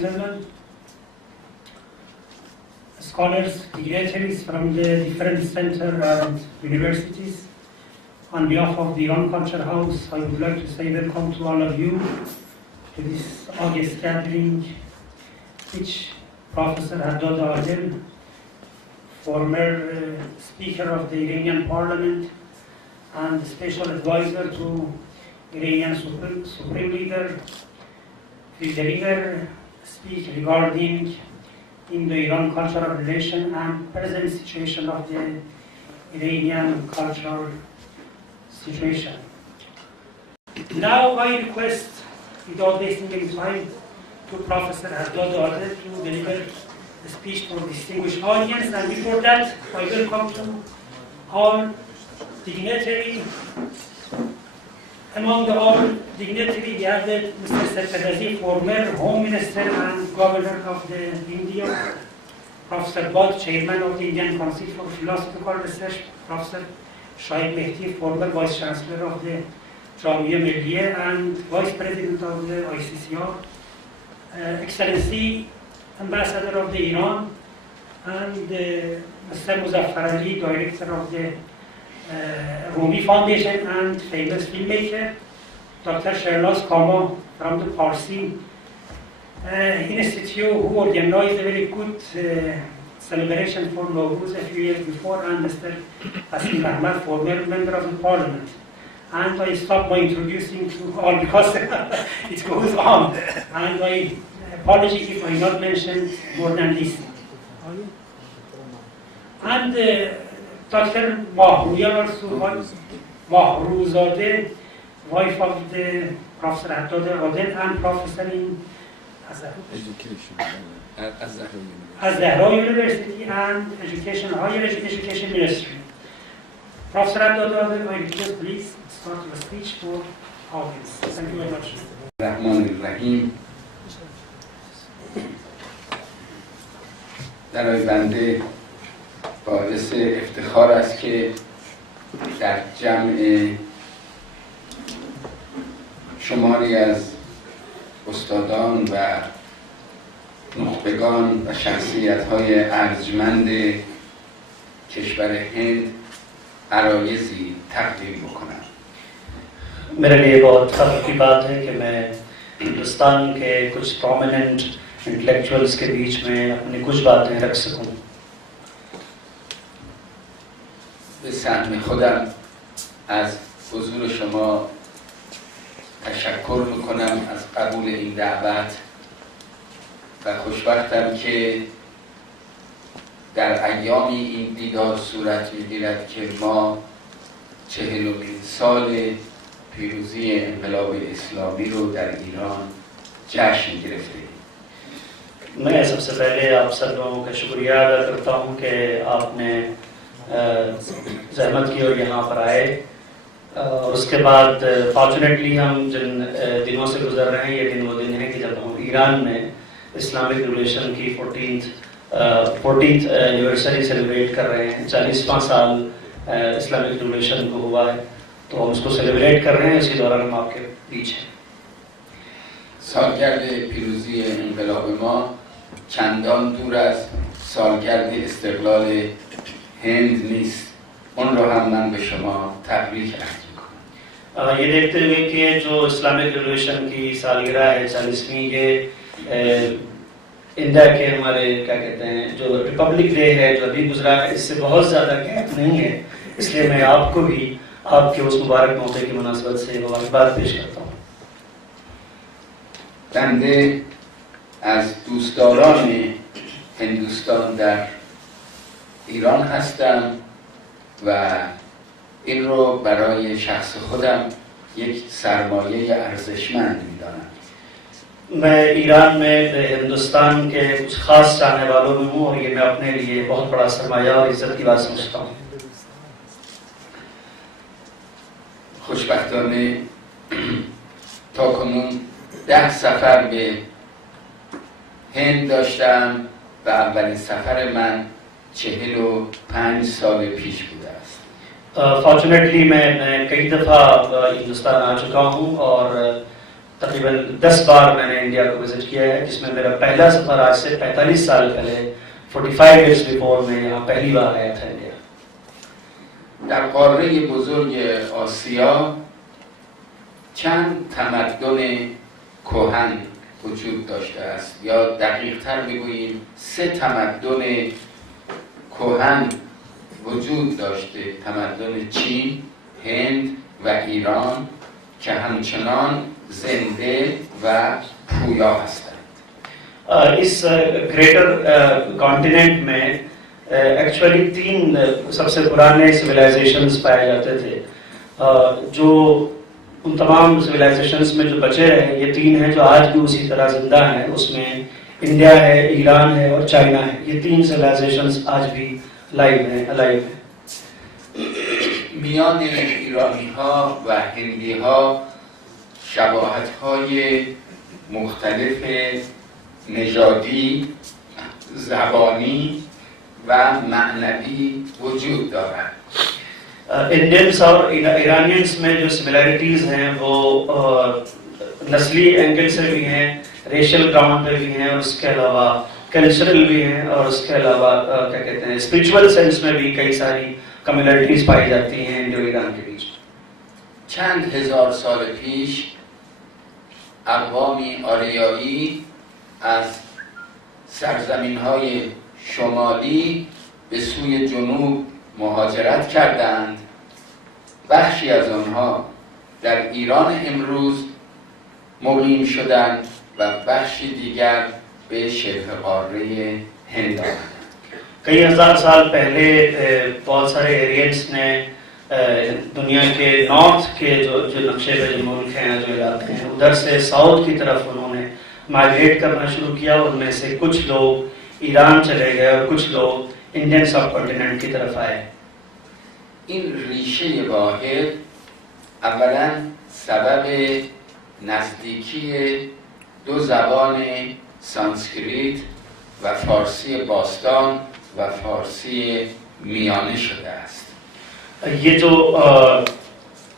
Gentlemen, scholars, dignitaries from the different centers and universities, on behalf of the Iran Culture House, I would like to say welcome to all of you to this August gathering, which Professor Haddad Adel, former Speaker of the Iranian Parliament and Special Advisor to Iranian Supreme Leader, will deliver speak regarding Indo-Iran cultural relation and present situation of the Iranian cultural situation. Now I request, without wasting any time, to Professor Haddad Adel to deliver the speech for distinguished audience, and before that I welcome to all dignitary. Among all dignitaries, we have Mr. Sarfarazi, former Home Minister and Governor of India, Professor Bhatt, Chairman of the Indian Council for Philosophical Research, Professor Shahid Mehdi, former Vice Chancellor of the Jamia Milliya and Vice President of the ICCR, Excellency Ambassador of the Iran, and Mr. Muzaffar Ali, Director of the Rumi Foundation and famous filmmaker, Dr. Sherlock Kama from the Parsi Institute, who organized a very good celebration for Nowruz a few years before, and Mr. Asim Ahmad, former member of the parliament. And I stop by introducing to all because it goes on. And I apologize if I not mentioned more than this. And Dr. Mahrouya Mahrouzadeh, wife of the Professor Haddad Adel and professor in Al-Zahra University and Higher Education Ministry. Professor Haddad Adel, I request please start your speech for audience. Thank you very much. Rahman Rahim. برای بنده باعث افتخار است که در جمع شماری از استادان و نخبگان و شخصیت‌های ارجمند کشور هند عرایضی تقدیم بکنم. मेरे लिए बहुत फख्र की बात है कि मैं हिंदुस्तान के कुछ प्रोमिनेंट इंटेलेक्चुअल्स के बीच में अपनी कुछ बातें रख सकूं. به سهم خودم از حضور شما تشکر میکنم از قبول این دعوت و خوشبختم که در ایامی این دیدار صورت میگیرد که ما 40مین سال پیروزی انقلاب اسلامی رو در ایران جشن گرفتیم. मैं सबसे पहले आप सब लोगों का शुक्रिया अदा करता हूं कि आपने ज़हमत की और यहाँ पर आए. और उसके बाद फॉर्चुनेटली हम जिन दिनों से गुजर रहे हैं, ये दिन वो दिन है कि जब हम ईरान में इस्लामिक रिवोल्यूशन की 14th एनिवर्सरी सेलिब्रेट कर रहे हैं. 40वां साल इस्लामिक रिवोल्यूशन को हुआ है, तो हम उसको सेलिब्रेट कर रहे हैं. इसी दौरान हम आपके बीच हैं. سالگرد پیروزی انقلاب ما چندان دور از سالگرد استقلال هند نیست. اون رو هم من به شما تبریک عرض میکنم. ये देखते हुए कि जो इस्लामिक रिवोल्यूशन की सालगिरह है 40वीं, ये इंडिया के हमारे क्या कहते हैं जो रिपब्लिक डे है जो अभी गुजरा है, इससे बहुत ज़्यादा गैप नहीं है. इसलिए मैं आपको भी आपके उस मुबारक मौके की मुनासबत से मुबारकबाद पेश करता हूँ. بنده از دوستداران هندوستان در ایران هستم و این رو برای شخص خودم یک سرمایه ارزشمند می‌دانم. मैं ईरान में हिंदुस्तान के कुछ खास चाहने वालों में हूँ और ये मैं अपने लिए बहुत बड़ा सरमाया और इज्जत की बात समझता हूँ. خوشبختانه تا کنون 10 سفر به هند داشتم و اولین سفر من 45 سال پیش بوده است. फॉर्चुनेटली मैं कई दफ़ा हिंदुस्तान आ चुका हूँ और तकरीबन 10 बार मैंने इंडिया को विजिट किया है, जिसमें मेरा पहला सफर आज से 45 साल पहले 45 years before मैं यहाँ पहली बार आया था इंडिया। در قاره بزرگ آسیا چند تمدن کهن وجود داشته است، یا دقیق‌تر بگوییم 3 تمدن کهن وجود داشته: تمدن چین، هند و ایران که همچنان زنده و پویا هستند. इस ग्रेटर कॉन्टिनेंट में एक्चुअली 3 सबसे पुराने सिविलाइजेशंस पाए जाते थे, जो उन तमाम सिविलाइजेशंस में जो बचे हैं ये 3 हैं जो आज भी उसी तरह जिंदा हैं। उसमें इंडिया है, ईरान है और चाइना है। ये 3 सिविलाइजेशंस आज भी अलाइव हैं। میان ایرانی ها و هندی ها شباهت های مختلف نژادی، زبانی و معنوی وجود دارد. इंडियंस और ईरानियंस में जो सिमिलैरिटीज हैं वो नस्ली एंगल से भी हैं, रेशियल ग्राउंड पे भी हैं, और उसके अलावा कल्चरल भी हैं, और उसके अलावा क्या कहते हैं स्पिरिचुअल सेंस में भी कई सारी कम्युनिटीज पाई जाती हैं इंडो ईरान के बीच। چند هزار سال پیش اقوامی آریایی از سرزمین‌های شمالی به سوی جنوب مهاجرت کردند. بخشی از آنها در ایران امروز مقیم شدند و بخشی دیگر به شبه قاره هند آمدند. कई हजार साल पहले बहुत सारे एरियंस ने दुनिया के नॉर्थ के जो नक्शे पे जो मुल्क हैं, जो इलाके हैं, उधर से साउथ की तरफ उन्होंने माइग्रेट करना शुरू किया। उनमें से कुछ लोग ईरान चले गए और कुछ लोग इंडियन सब कॉन्टिनेंट की तरफ आए। این ریشه واحد اولا سبب نزدیکی 2 زبان سانسکریت و فارسی باستان و فارسی میانه شده است. ये जो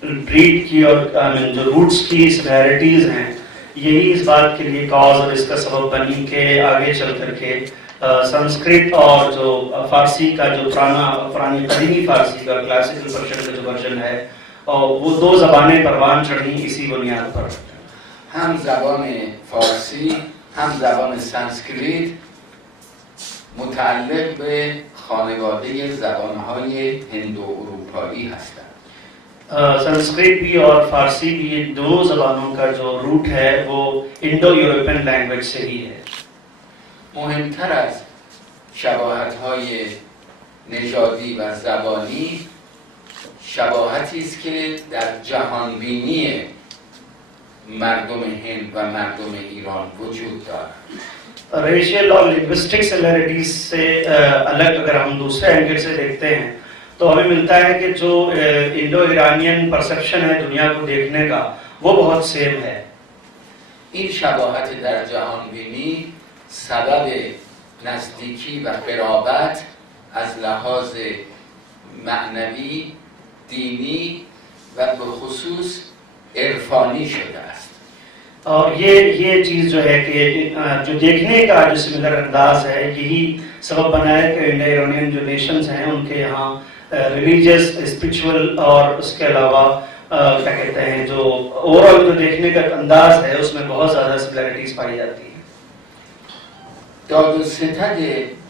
ब्रीड की और जो रूट्स की सिमिलैरिटीज हैं, यही इस बात के लिए कॉज और इसका सबब बनी कि आगे चल करके संस्कृत और जो फारसी का जो पुरानी कदीमी फारसी का क्लासिकल वर्जन का जो वर्जन है, और वो 2 ज़बानें परवान चढ़ी इसी बुनियाद पर। هم زبان فارسی هم زبان سانسکریت متعلق به خانواده زبانهای هندو اروپایی هستند. संस्कृत भी और फारसी भी, ये 2 ज़बानों का जो रूट है वो इंडो यूरोपियन लैंग्वेज से ही है। مهمتر از شباهت‌های نژادی و زبانی شباهتی است که در جهانبینی مردم هند و مردم ایران وجود دارد. रेशियल और लिंग्विस्टिक सिमिलरिटीज से अलग अगर हम दूसरे एंगल से देखते हैं तो हमें मिलता है कि जो इंडो ईरानियन परसेप्शन है दुनिया को देखने का, वो बहुत सेम है। این شباهت در جهانبینی سبب نزدیکی و قرابت از لحاظ معنوی، دینی و به خصوص عرفانی شده است. और ये चीज़ जो है कि जो देखने का जो सिमिलर अंदाज है, यही सबब बना है कि इंडो ईरानियन जो नेशंस हैं उनके यहाँ रिलीजियस, स्पिरिचुअल और उसके अलावा क्या कहते हैं जो ओवरऑल जो देखने का अंदाज है उसमें बहुत ज़्यादा सिमिलरिटीज पाई जाती है। داد و ستد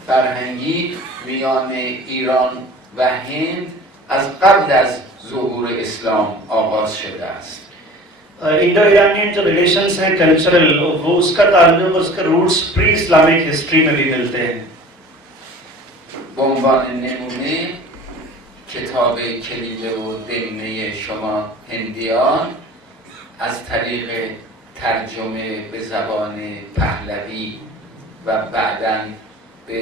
فرهنگی میان ایران و هند از قبل از ظهور اسلام آغاز شده است. इंडो ईरानियन जो रिलेशंस हैं कल्चरल, वो उसका ताल्लुक उसके रूट्स प्री इस्लामिक हिस्ट्री में भी मिलते हैं। به عنوان نمونه کتاب کلیله و دمنه شما هندیان از طریق ترجمه به زبان پهلوی و بعداً به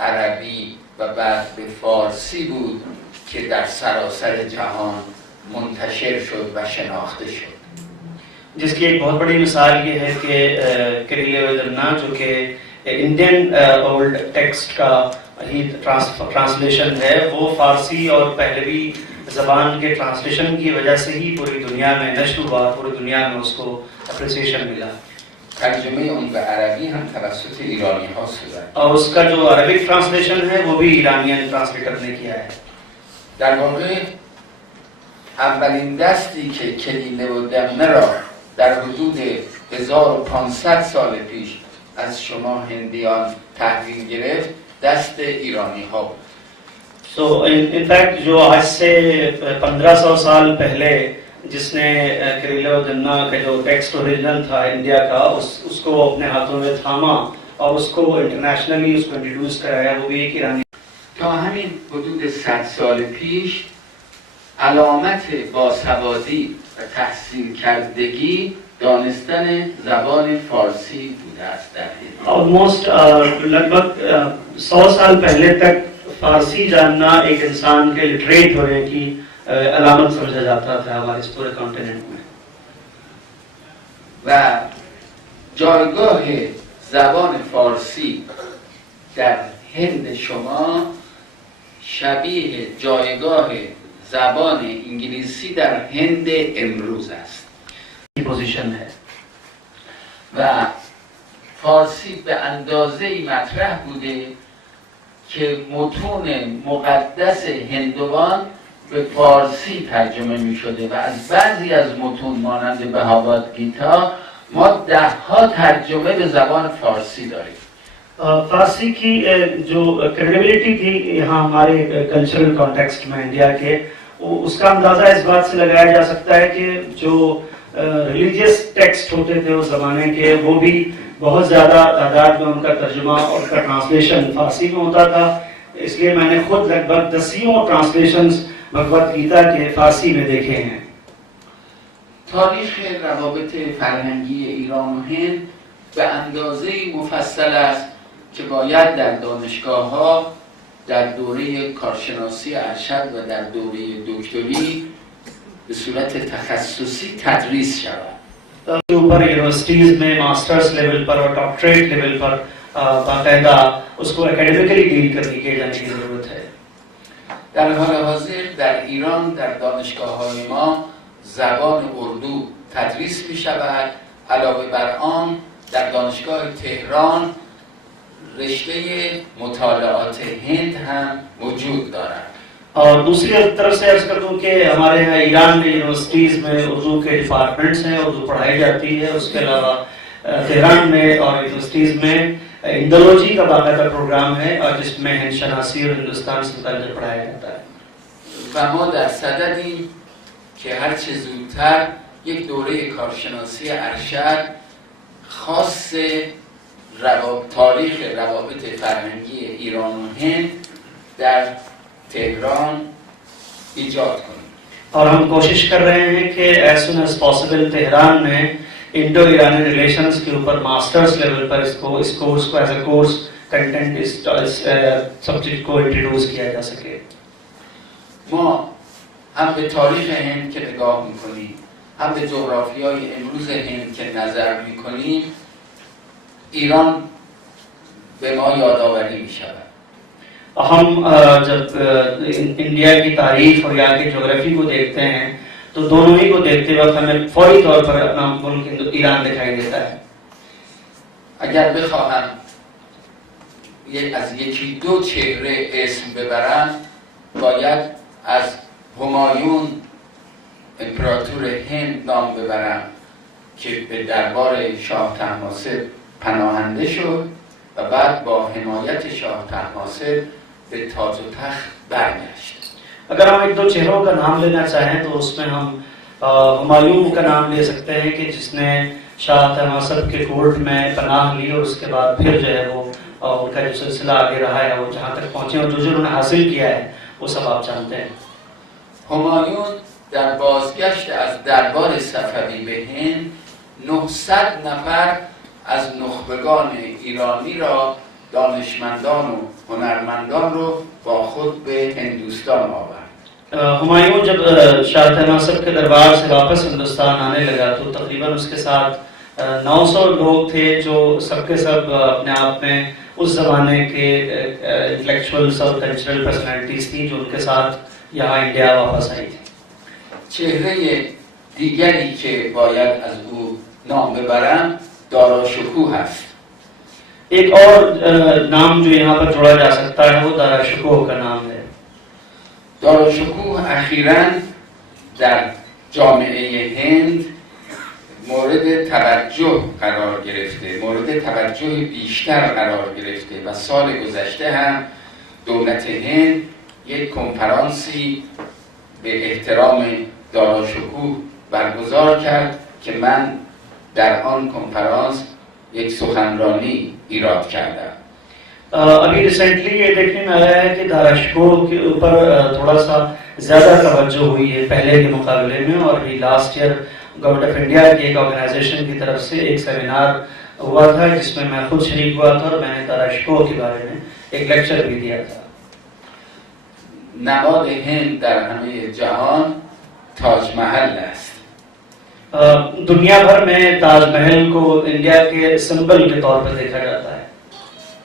عربی و بعد به فارسی بود که در سراسر جهان منتشر شد و شناخته شد. जिसकी एक बहुत बड़ी मिसाल ये है कि करीले वदन्ना जो कि इंडियन ओल्ड टेक्स्ट का ही ट्रांसलेशन है, वो फारसी और पहलवी ज़बान के ट्रांसलेशन की वजह से ही पूरी दुनिया में नश्र हुआ, पूरी दुनिया में उसको अप्रिसिएशन मिला। ترجمه اون به عربی هم توسط ایرانی ها شده. और उसका जो अरबिक ट्रांसलेशन है वो भी ईरानियन ट्रांसलेटर ने किया है। در واقع اولین دستی که کلیله و دمنه را در حدود 1500 سال پیش از شما هندیان تحویل گرفت دست ایرانی ها بود. So in fact जो आज से 1500 साल पहले जिसने करीला व दन्ना का जो टेक्स्ट ओरिजिनल था इंडिया का उसको अपने हाथों में थामा और उसको इंटरनेशनली उसको इंट्रोड्यूस कराया, वो भी एक ईरानी। تا همین حدود 100 سال پیش علامت باسوادی و تحصیل کردگی دانستن زبان فارسی بوده است در هند. ऑलमोस्ट लगभग 100 साल पहले तक फारसी जानना एक इंसान के लिटरेट होने की अलामत समझा जाता था हमारे इस पूरे कॉन्टिनेंट में। و جایگاه زبان فارسی در هند شما شبیه جایگاه زبان انگلیسی در هند امروز است. ये पोजीशन है و فارسی به اندازه‌ای مطرح بوده که متون مقدس هندوان به فارسی ترجمه می شده و از بعضی از متون مانند بهاواد گیتا ما 10ها ترجمه به زبان فارسی داریم. फारसी की जो क्रेडिबिलिटी थी यहाँ हमारे कल्चरल कॉन्टेक्स्ट में इंडिया के, उसका अंदाज़ा इस बात से लगाया जा सकता है कि जो रिलीजियस टेक्स्ट होते थे उस ज़माने के वो भी बहुत ज़्यादा तादाद में उनका तर्जुमा और उनका ट्रांसलेशन फारसी में होता था। इसलिए मैंने खुद लगभग 10 ट्रांसलेशंस भगवत गीता के फारसी में देखे हैं। تاریخ روابط فرهنگی ایران و هند به اندازه‌ای مفصل است که باید در دانشگاه‌ها در دوره کارشناسی ارشد و در دوره دکتری به صورت تخصصی تدریس شود. ऊपर यूनिवर्सिटीज में मास्टर्स लेवल पर और डॉक्टरेट लेवल पर बाकायदा उसको एकेडमिकली डील करने की जाने की जरूरत है। در حال حاضر در ایران در دانشگاه‌های ما زبان اردو تدریس می شود. علاوه بر آن در دانشگاه تهران رشته مطالعات هند هم وجود دارد. और दूसरी तरफ से अर्ज कर दूं कि हमारे यहाँ ईरान में यूनिवर्सिटीज में उर्दू के डिपार्टमेंट्स हैं, उर्दू पढ़ाई जाती है। उसके अलावा तेहरान में और यूनिवर्सिटीज में इंडोलॉजी का बाकायदा प्रोग्राम है और जिसमें हिंद शनासी और हिंदुस्तान से मुताल्लिक़ पढ़ाया जाता है। و ما در صددیم که هرچه زودتر یک دوره کارشناسی ارشد خاص تاریخ روابط فرهنگی ایران و هند در تهران ایجاد کنیم. और हम कोशिश कर रहे हैं कि as soon as possible Tehran में इंडो ईरानी रिलेशंस के ऊपर मास्टर्स लेवल पर इस कोर्स को एज अ कोर्स कंटेंट इस सब्जेक्ट को इंट्रोड्यूस किया जा सके। ما هم به تاریخ هند که نگاه میکنیم هم به جغرافیای امروز هند که نظر میکنیم ایران به ما یادآوری میشود. हम जब इंडिया की तारीख और यहाँ की ज्योग्राफी को देखते हैं तो दोनों ही को देखते वक्त हमें फौरी तौर पर अपना मुल्क ईरान दिखाई देता है। اگر بخواهم از یکی دو چهره اسم ببرم باید از همایون امپراتور هند نام ببرم که به دربار شاه طهماسب پناهنده شد و بعد با حمایت شاه طهماسب به تاج و تخت برگشت. अगर हम एक दो चेहरों का नाम लेना चाहें तो उसमें हम हुमायूं का नाम ले सकते हैं कि जिसने शाह तहमासब के कोर्ट में पनाह ली और उसके बाद फिर जो है वो उनका जो सिलसिला आगे रहा है वो जहाँ तक पहुँचे और जो उन्होंने हासिल किया है वो सब आप जानते हैं। همایون در بازگشت از دربار صفوی به هند 900 نفر از نخبگان ایرانی را دانشمندان و هنرمندان رو با خود به هندوستان آورد. हुमायूं जब शाह तहमासब के दरबार से वापस हिंदुस्तान आने लगा तो तकरीबन उसके साथ 900 लोग थे जो सबके सब अपने आप में उस जमाने के इंटेलेक्चुअल्स और कल्चरल पर्सनालिटीज थी जो उनके साथ यहाँ इंडिया वापस आई थी. چهره دیگری که باید از او نام ببرم داراشکوه هست. एक और नाम जो यहाँ पर जोड़ा जा सकता है वो दाराशुकोह का नाम है. داراشکوه اخیراً در جامعه هند مورد توجه قرار گرفته، مورد توجه بیشتر قرار گرفته و سال گذشته هم دولت هند یک کنفرانسی به احترام داراشکوه برگزار کرد که من در آن کنفرانس یک سخنرانی ایراد کردم. अभी रिसेंटली ये देखने में आया है कि दाराशुकोह के ऊपर थोड़ा सा ज़्यादा तवज्जो हुई है पहले के मुकाबले में, और अभी last year government of India की एक ऑर्गेनाइजेशन की तरफ से एक सेमिनार हुआ था जिसमें मैं खुद शरीक हुआ था और मैंने दाराशुकोह के बारे में एक लेक्चर भी दिया था. نماد هند در همه جهان تاج محل است. दुनिया भर में ताजमहल को इंडिया के सिंबल के तौर पर देखा जाता है.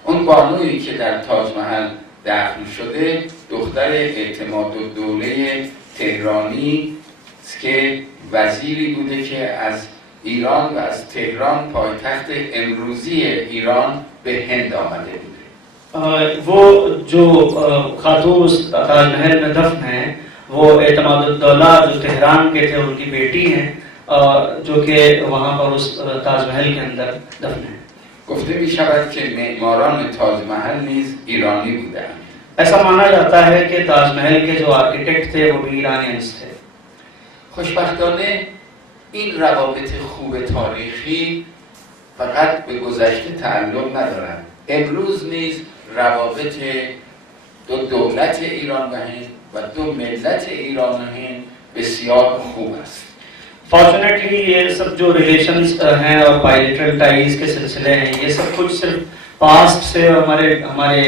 اون بانویی که در تاج محل دفن شده دختر اعتمادالدوله تهرانی است که وزیری بوده که از ایران و از تهران پایتخت امروزی ایران به هند آمده بوده. वो जो खातून उस ताजमहल में दफन है वो एतमादुद्दौला जो तेहरान के थे उनकी बेटी हैं जो कि वहाँ पर उस ताजमहल के अंदर दफन है. گفته می شود که معماران تاج محل نیز ایرانی بودند. ऐसा माना जाता है कि ताजमहल के जो आर्किटेक्ट थे वो भी ईरानियंस थे. خوشبختانه این روابط خوب تاریخی فقط به گذشته تعلق ندارند. امروز نیز روابط دو دولت ایران و هند و دو ملت ایران و هند بسیار خوب است. फॉर्चुनेटली ये सब जो रिलेशंस हैं और बायलैटरल टाइज के सिलसिले हैं ये सब कुछ सिर्फ पास्ट से हमारे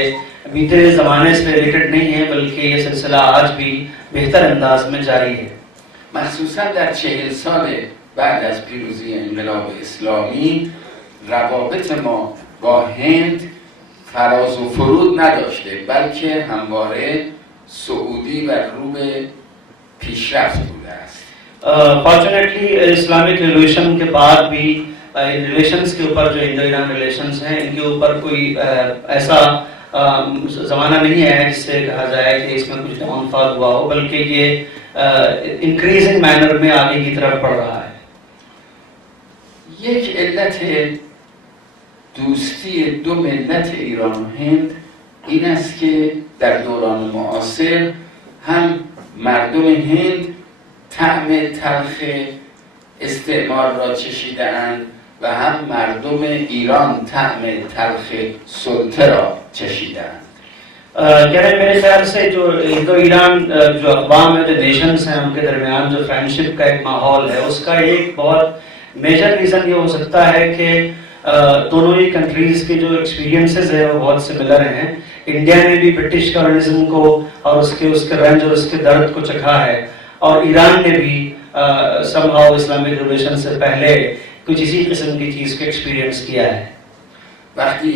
बीते ज़माने से रिलेटेड नहीं है, बल्कि ये सिलसिला आज भी बेहतर अंदाज में जारी है. مخصوصا در 40 سال بعد از پیروزی انقلاب اسلامی روابط ما با هند فراز و فرود نداشته بلکه همواره صعودی و رو به پیشرفت بوده است. फॉर्चुनेटली इस्लामिक रिवॉल्यूशन के बाद भी इन रिलेशंस के ऊपर जो इंडो ईरान रिलेशंस हैं इनके ऊपर कोई ऐसा ज़माना नहीं है जिससे कहा जाए कि इसमें कुछ डाउनफॉल हुआ हो, बल्कि ये इंक्रीजिंग मैनर में आगे की तरफ बढ़ रहा है. یک علت دوستی دو ملت ایران و هند این است که در دوران معاصر هم مردم هند طعم تلخ استعمار را چشیده‌اند و هم مردم ایران طعم تلخ سلطه را چشیده‌اند. मेरे ख्याल से जो इंडो ईरान जो अक़वाम है, जो नेशंस हैं, उनके दरमियान जो फ्रेंडशिप का एक माहौल है उसका एक बहुत मेजर रीज़न ये हो सकता है कि दोनों ही कंट्रीज़ के जो एक्सपीरियंसेस है वो बहुत सिमिलर हैं. इंडिया ने भी ब्रिटिश कॉलोनिज्म को और उसके रंज और उसके दर्द को चखा है, और ईरान ने भी समहाउ इस्लामिक रिवॉल्यूशन से पहले कुछ इसी किस्म की चीज़ को एक्सपीरियंस किया है. وقتی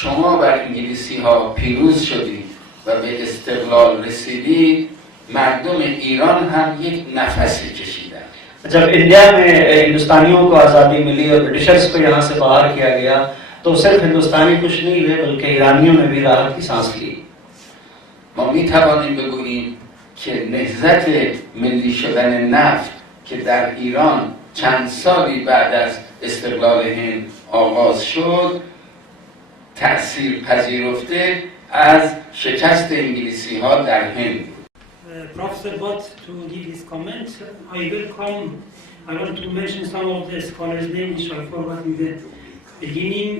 شما بر انگلیسی ها پیروز شدید و به استقلال رسیدید مردم ایران هم یک نفسی کشیدند. जब इंडिया में हिंदुस्तानियों को आज़ादी मिली और ब्रिटिशर्स को यहाँ से बाहर किया गया तो सिर्फ हिंदुस्तानी खुश नहीं हुए बल्कि ईरानियों ने भी राहत की सांस ली. ما می توانیم بگوییم که نهضت ملی شدن نفت که در ایران چند سالی بعد از استقلال هند آغاز شد تأثیر پذیرفته از شکست انگلیسی ها در هند بود. Professor Butt to give his comments. I want to mention some of the scholars' names which I forgot in the beginning.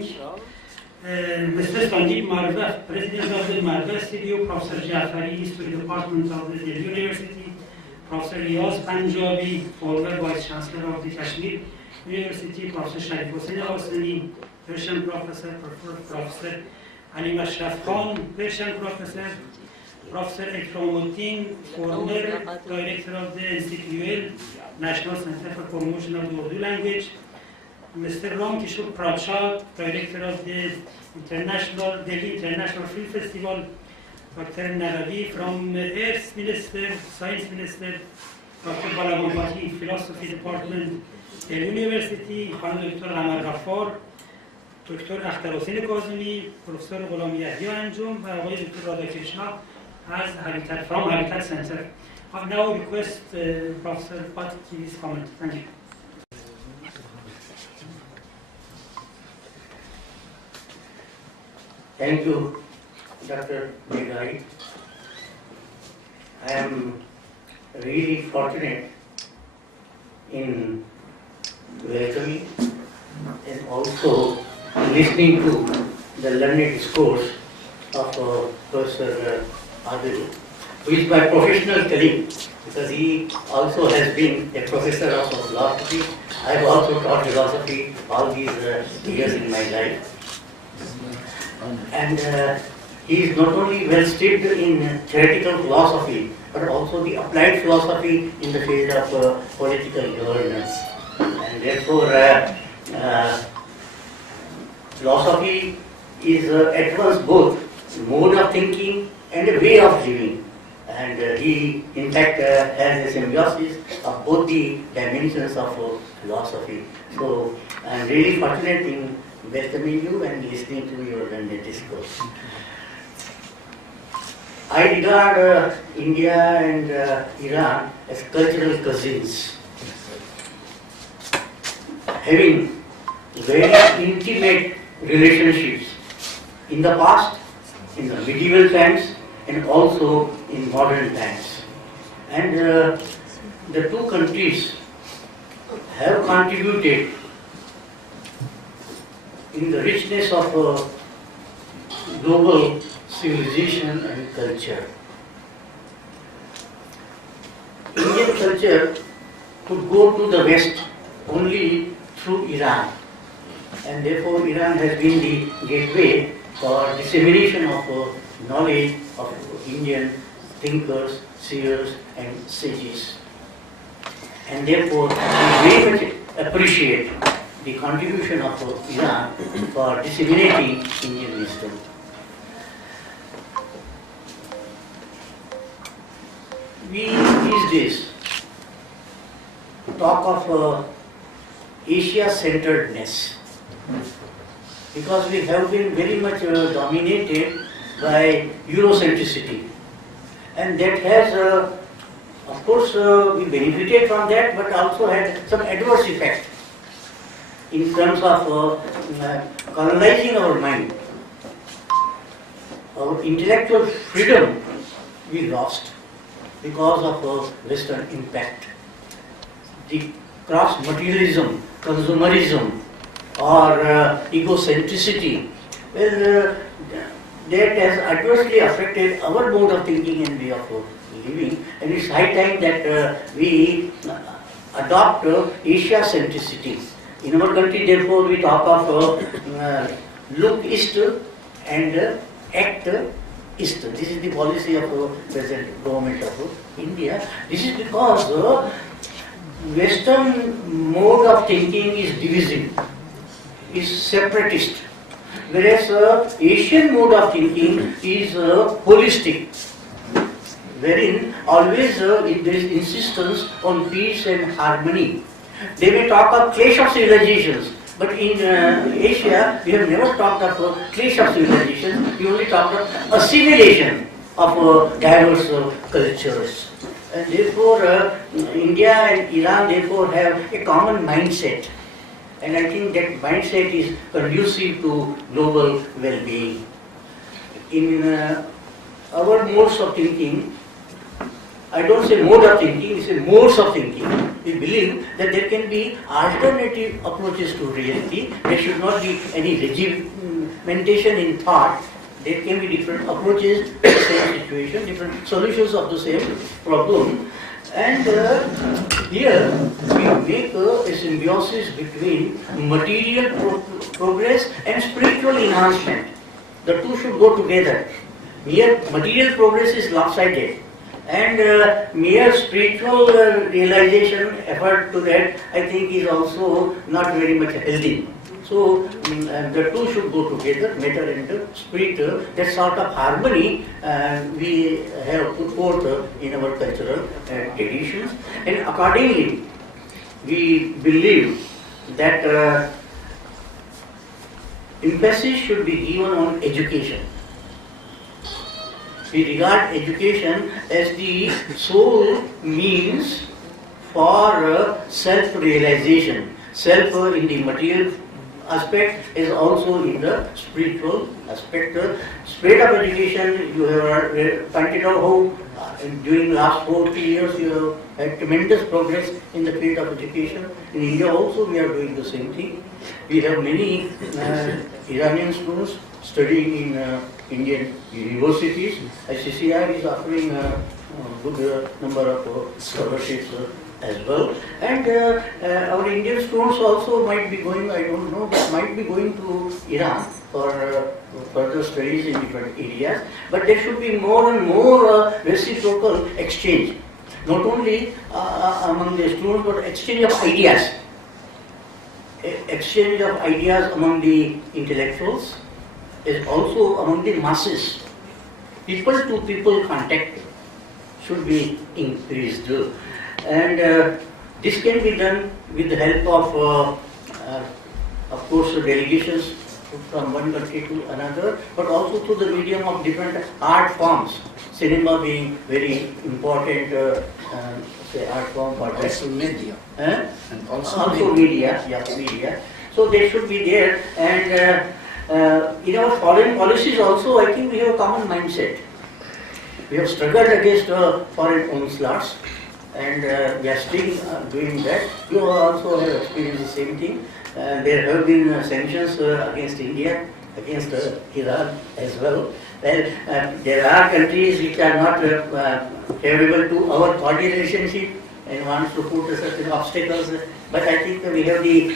Mr. Sandeep Marva, President of the Marva Studio, Professor Jafari, History Department of the Delhi University, Professor Riyaz Punjabi, former Vice Chancellor of the Kashmir University, Professor Sharif Hossain Hossaini, Persian Professor, Professor Ali Ashraf Khan, Persian Professor, Professor Ikramuddin, former Director of the NCQL, National Center for Promotion of the Urdu Language, Mr. Ram Kishore Pracha, Director of the Delhi International Film Festival, Dr. Narabi from Earth Minister, Science Minister, Dr. Balaban Philosophy Department, the University, Khanum Dr. Amar Ghaffar, Dr. Akhtar Hossein Kazemi, Professor Ghulam Yahya Anjum, and Dr. Radhakrishna as Habitat from Habitat Center. I now request Professor Pat to give his comment. Thank you. Thank you, Dr. Meghai. I am really fortunate in welcoming and also listening to the learned discourse of Professor Adil, who is my professional colleague, because he also has been a professor of philosophy. I have also taught philosophy all these years in my life. And he is not only well steeped in theoretical philosophy, but also the applied philosophy in the field of political governance. And therefore, philosophy is at once both mode of thinking and a way of living. And he, in fact, has a symbiosis of both the dimensions of philosophy. So, I am really fortunate in welcoming you and listening to your learned discourse. I regard India and Iran as cultural cousins, having very intimate relationships in the past, in the medieval times, and also in modern times. And the two countries have contributed in the richness of global civilization and culture. Indian culture could go to the West only through Iran, and therefore Iran has been the gateway for dissemination of knowledge of Indian thinkers, seers and sages. And therefore we very much appreciate the contribution of Iran for disseminating Indian wisdom. We these days talk of Asia-centeredness because we have been very much dominated by Eurocentricity, and that has, of course, we benefited from that, but also had some adverse effect in terms of colonizing our mind. Our intellectual freedom we lost because of Western impact. The cross-materialism, consumerism, or egocentricity, well, that has adversely affected our mode of thinking and way of living, and it's high time that we adopt Asia-centricity. In our country, therefore, we talk of look east and act east. This is the policy of the present government of India. This is because Western mode of thinking is divisive, is separatist, whereas Asian mode of thinking is holistic, wherein always there is insistence on peace and harmony. They may talk of clash of civilizations, but in Asia we have never talked of clash of civilizations. We only talked of assimilation of diverse cultures. And therefore India and Iran therefore have a common mindset. And I think that mindset is conducive to global well-being. In our modes of thinking, I don't say mode of thinking, we say modes of thinking. We believe that there can be alternative approaches to reality. There should not be any regimentation in thought. There can be different approaches to the same situation, different solutions of the same problem. And here we make a symbiosis between material progress and spiritual enhancement. The two should go together. Mere material progress is lopsided, and mere spiritual realization effort to that, I think, is also not very much healthy. So the two should go together, matter and spirit. That sort of harmony we have put forth in our cultural traditions, and accordingly we believe that emphasis should be given on education. We regard education as the sole means for self-realization, self in the material aspect is also in the spiritual aspect. Spread of education, you have pointed out how during last 40 years you have had tremendous progress in the field of education. In India also we are doing the same thing. We have many Iranian students studying in Indian universities. ICCI is offering a good number of scholarships as well. And our Indian students also might be going, I don't know, but might be going to Iran for further studies in different areas. But there should be more and more reciprocal exchange, not only among the students, but exchange of ideas. Exchange of ideas among the intellectuals is also among the masses. People to people contact should be increased. And this can be done with the help of course, delegations from one country to another, but also through the medium of different art forms. Cinema being very important, art form for that. Also media. And also media. Yeah, media. So they should be there. And in our foreign policies also, I think we have a common mindset. We have struggled against foreign onslaughts, and we are still doing that. You also have experienced the same thing. There have been sanctions against India, against Iran as well. Well, there are countries which are not favorable to our party relationship and wants to put certain obstacles. But I think we have the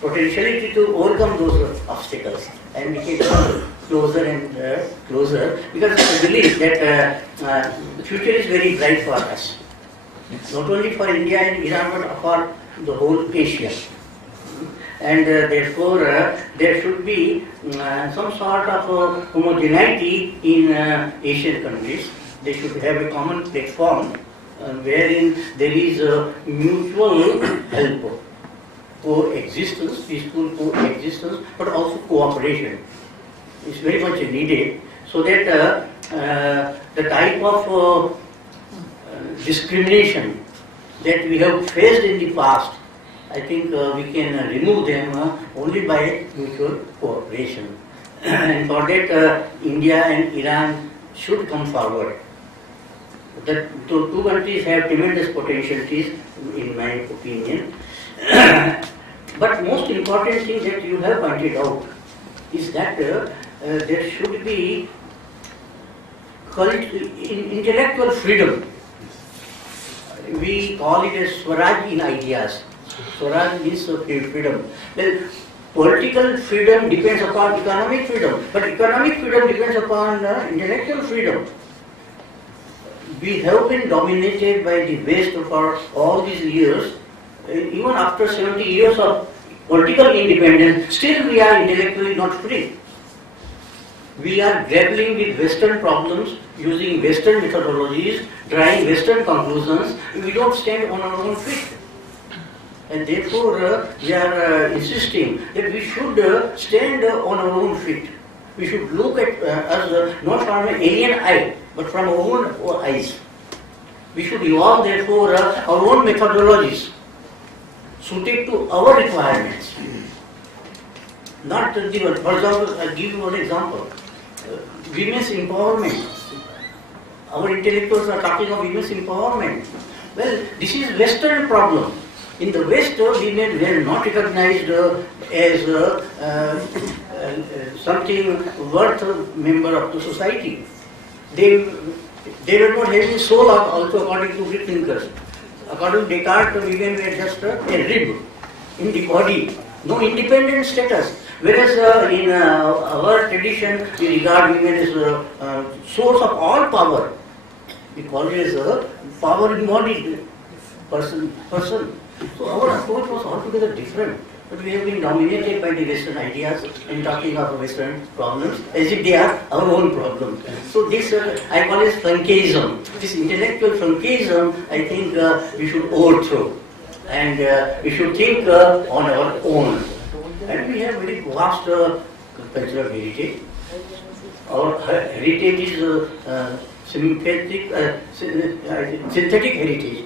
potentiality to overcome those obstacles, and we can come closer and closer, because I believe that the future is very bright for us. Not only for India and Iran, but for the whole Asia. And therefore, there should be some sort of homogeneity in Asian countries. They should have a common platform wherein there is a mutual help, coexistence, peaceful coexistence, but also cooperation. It's very much needed, so that the type of discrimination that we have faced in the past, I think we can remove them only by mutual cooperation. And for that, India and Iran should come forward. The two countries have tremendous potentialities, in my opinion. But most important thing that you have pointed out is that there should be intellectual freedom. We call it as Swaraj in ideas. Swaraj means freedom. Well, political freedom depends upon economic freedom, but economic freedom depends upon intellectual freedom. We have been dominated by the West for all these years. Even after 70 years of political independence, still we are intellectually not free. We are grappling with Western problems, using Western methodologies, drawing Western conclusions. We don't stand on our own feet. And therefore, we are insisting that we should stand on our own feet. We should look at us not from an alien eye, but from our own eyes. We should evolve, therefore, our own methodologies suited to our requirements. Not the, for example, I'll give you one example. Women's empowerment. Our intellectuals are talking of women's empowerment. Well, this is Western problem. In the West, women were not recognized as something worth a member of the society. They were not having soul also, according to Greek thinkers. According to Descartes, women were just a rib in the body, no independent status. Whereas in our tradition, we regard women as a source of all power. We call it as a power embodied person. So our approach was altogether different. but we have been dominated by the Western ideas and talking of Western problems as if they are our own problems. So this, I call it flunkyism. This intellectual flunkyism, I think we should overthrow. And we should think on our own. And we have very vast cultural heritage. Our heritage is synthetic heritage,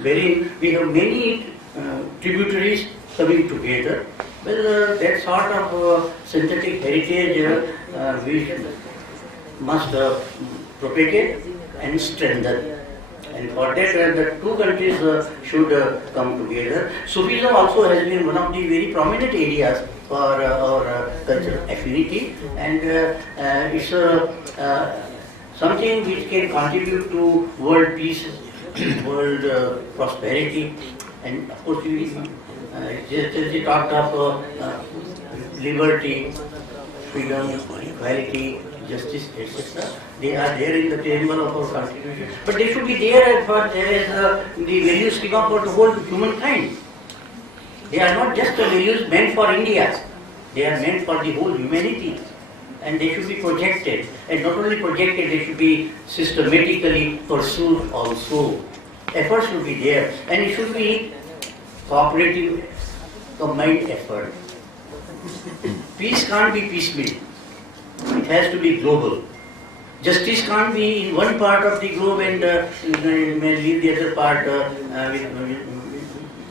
wherein we have many tributaries coming together. Well, that sort of synthetic heritage we must propagate and strengthen. And for that, the two countries should come together. Sufism also has been one of the very prominent areas for our cultural affinity, and it's something which can contribute to world peace, world prosperity, and of course, just as we talked of liberty, freedom, equality, justice, etc. They are there in the preamble of our constitution, but they should be there for as the value schema for the whole humankind. They are not just the values meant for India; they are meant for the whole humanity, and they should be projected. And not only projected, they should be systematically pursued also. Effort should be there, and it should be cooperative, combined effort. Peace can't be piecemeal. It has to be global. Justice can't be in one part of the globe and may leave the other part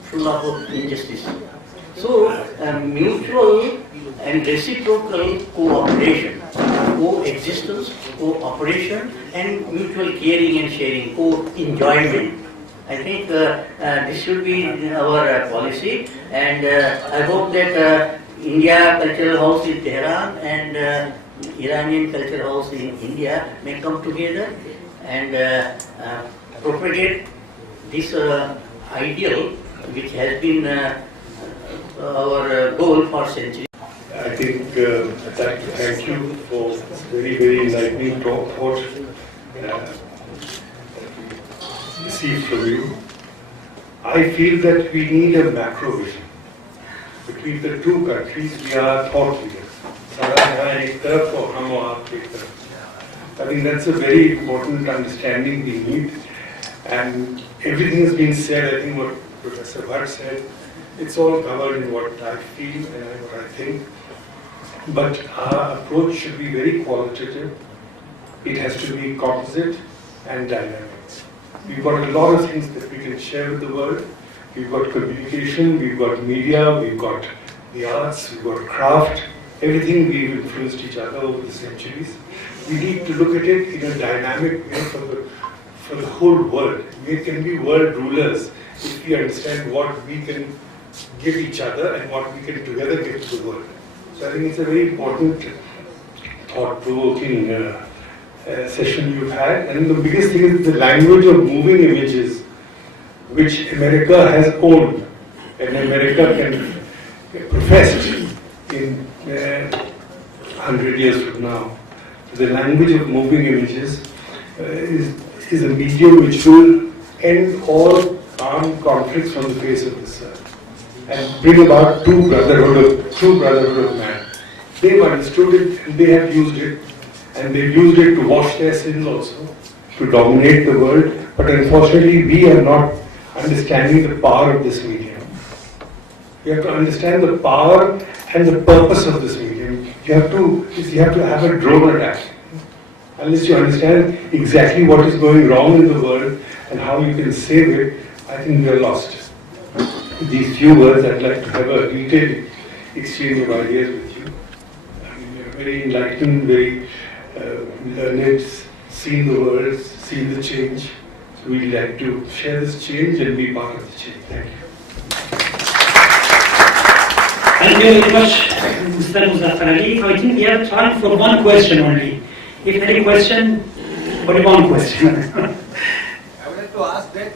full of injustice. So, mutual and reciprocal cooperation, coexistence, cooperation, and mutual caring and sharing, co-enjoyment. I think this should be our policy, and I hope that India Cultural House in Tehran and Iranian Cultural House in India may come together and propagate this ideal which has been our goal for centuries. I think I'd like to thank you for very, very enlightening thought received from you. I feel that we need a macro vision. Between the two countries, we are thought leaders. I think that's a very important understanding we need. And everything has been said. I think what Professor Bhatt said, it's all covered in what I feel and what I think. But our approach should be very qualitative. It has to be composite and dynamic. We've got a lot of things that we can share with the world. We've got communication, we've got media, we've got the arts, we've got craft. Everything we've influenced each other over the centuries. We need to look at it in a dynamic way for the whole world. We can be world rulers if we understand what we can give each other and what we can together give to the world. So I think it's a very important, thought-provoking session you've had. And the biggest thing is the language of moving images, which America has owned, and America can profess in 100 years from now. The language of moving images is a medium which will end all armed conflicts from the face of this earth and bring about true brotherhood of man. They've understood it and they have used it, and they've used it to wash their sins also, to dominate the world. But unfortunately, we are not understanding the power of this medium. You have to understand the power and the purpose of this medium. You have to have a drone attack. Unless you understand exactly what is going wrong in the world and how you can save it, I think we are lost. These few words, I'd like to have a detailed exchange of ideas with you. I mean, you're very enlightened, very learned, seen the world, seen the change. So we'd like to share this change and be part of the change. Thank you. Thank you very much, Mr. Muzaffar Ali. I think we have time for one question only. If any question, only one question. I would like to ask that